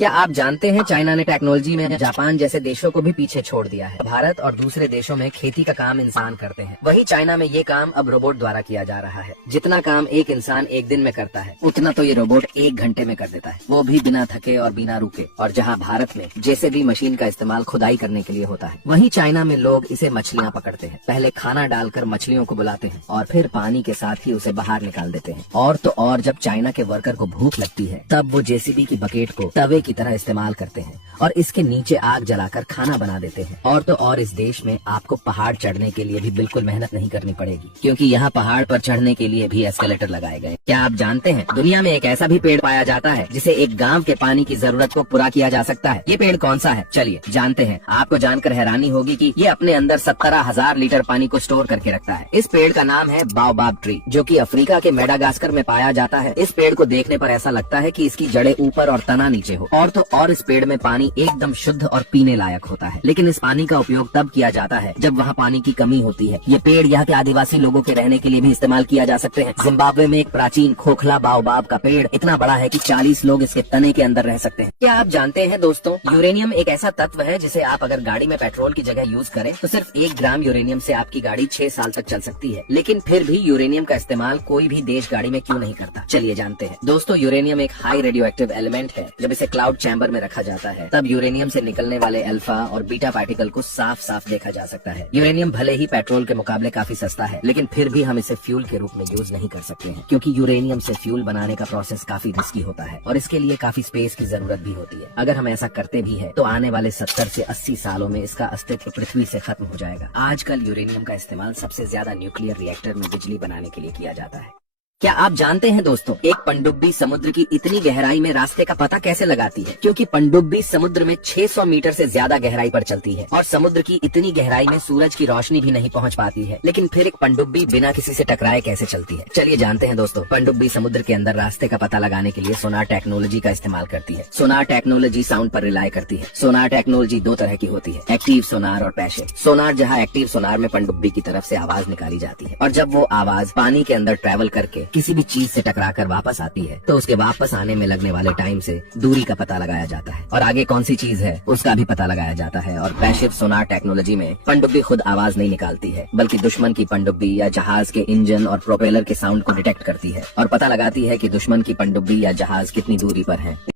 क्या आप जानते हैं चाइना ने टेक्नोलॉजी में जापान जैसे देशों को भी पीछे छोड़ दिया है। भारत और दूसरे देशों में खेती का काम इंसान करते हैं, वहीं चाइना में ये काम अब रोबोट द्वारा किया जा रहा है। जितना काम एक इंसान एक दिन में करता है उतना तो ये रोबोट 1 घंटे में कर देता है, वो भी बिना थके और बिना रुके। और जहाँ भारत में JCB मशीन का इस्तेमाल खुदाई करने के लिए होता है, वहीं चाइना में लोग इसे मछलियाँ पकड़ते हैं। पहले खाना डालकर मछलियों को बुलाते हैं और फिर पानी के साथ ही उसे बाहर निकाल देते हैं। और तो और जब चाइना के वर्कर को भूख लगती है तब वो JCB की बकेट को तवे की तरह इस्तेमाल करते हैं और इसके नीचे आग जलाकर खाना बना देते हैं। और तो और इस देश में आपको पहाड़ चढ़ने के लिए भी बिल्कुल मेहनत नहीं करनी पड़ेगी, क्योंकि यहाँ पहाड़ पर चढ़ने के लिए भी एस्केलेटर लगाए गए। क्या आप जानते हैं दुनिया में एक ऐसा भी पेड़ पाया जाता है जिसे एक गांव के पानी की जरूरत को पूरा किया जा सकता है। ये पेड़ कौन सा है, चलिए जानते हैं। आपको जानकर हैरानी होगी कि ये अपने अंदर 17,000 लीटर पानी को स्टोर करके रखता है। इस पेड़ का नाम है बाओबाब ट्री, जो कि अफ्रीका के मेडागास्कर में पाया जाता है। इस पेड़ को देखने पर ऐसा लगता है कि इसकी जड़ें ऊपर और तना नीचे हो। और तो और इस पेड़ में पानी एकदम शुद्ध और पीने लायक होता है, लेकिन इस पानी का उपयोग तब किया जाता है जब वहाँ पानी की कमी होती है। ये पेड़ यहाँ के आदिवासी लोगों के रहने के लिए भी इस्तेमाल किया जा सकते हैं। जिम्बाब्वे में एक प्राचीन खोखला बाओबाब का पेड़ इतना बड़ा है कि 40 लोग इसके तने के अंदर रह सकते हैं। क्या आप जानते हैं दोस्तों, यूरेनियम एक ऐसा तत्व है जिसे आप अगर गाड़ी में पेट्रोल की जगह यूज करें तो सिर्फ 1 ग्राम यूरेनियम से आपकी गाड़ी 6 साल तक चल सकती है। लेकिन फिर भी यूरेनियम का इस्तेमाल कोई भी देश गाड़ी में क्यों नहीं करता, चलिए जानते हैं। दोस्तों, यूरेनियम एक हाई रेडियो एक्टिव एलिमेंट है। जब इसे क्लाउड चैम्बर में रखा जाता है तब यूरेनियम से निकलने वाले अल्फा और बीटा पार्टिकल को साफ साफ देखा जा सकता है। यूरेनियम भले ही पेट्रोल के मुकाबले काफी सस्ता है, लेकिन फिर भी हम इसे फ्यूल के रूप में यूज नहीं कर सकते हैं, क्योंकि यूरेनियम से फ्यूल बनाने का प्रोसेस काफी रिस्की होता है और इसके लिए काफी स्पेस की जरूरत भी होती है। अगर हम ऐसा करते भी है तो आने वाले 70 से 80 सालों में इसका अस्तित्व पृथ्वी से खत्म हो जाएगा। आजकल यूरेनियम का इस्तेमाल सबसे ज्यादा न्यूक्लियर रिएक्टर में बिजली बनाने के लिए किया जाता है। क्या आप जानते हैं दोस्तों, एक पनडुब्बी समुद्र की इतनी गहराई में रास्ते का पता कैसे लगाती है? क्योंकि पनडुब्बी समुद्र में 600 मीटर से ज्यादा गहराई पर चलती है और समुद्र की इतनी गहराई में सूरज की रोशनी भी नहीं पहुंच पाती है। लेकिन फिर एक पनडुब्बी बिना किसी से टकराए कैसे चलती है, चलिए जानते हैं दोस्तों। पनडुब्बी समुद्र के अंदर रास्ते का पता लगाने के लिए सोनार टेक्नोलॉजी का इस्तेमाल करती है। सोनार टेक्नोलॉजी साउंड पर रिलाय करती है। सोनार टेक्नोलॉजी 2 तरह की होती है, एक्टिव सोनार और पैसिव सोनार। जहाँ एक्टिव सोनार में पनडुब्बी की तरफ से आवाज निकाली जाती है और जब वो आवाज पानी के अंदर ट्रेवल करके किसी भी चीज से टकराकर वापस आती है तो उसके वापस आने में लगने वाले टाइम से दूरी का पता लगाया जाता है और आगे कौन सी चीज है उसका भी पता लगाया जाता है। और पैसिव सोनार टेक्नोलॉजी में पनडुब्बी खुद आवाज नहीं निकालती है, बल्कि दुश्मन की पनडुब्बी या जहाज के इंजन और प्रोपेलर के साउंड को डिटेक्ट करती है और पता लगाती है कि दुश्मन की पनडुब्बी या जहाज कितनी दूरी पर है।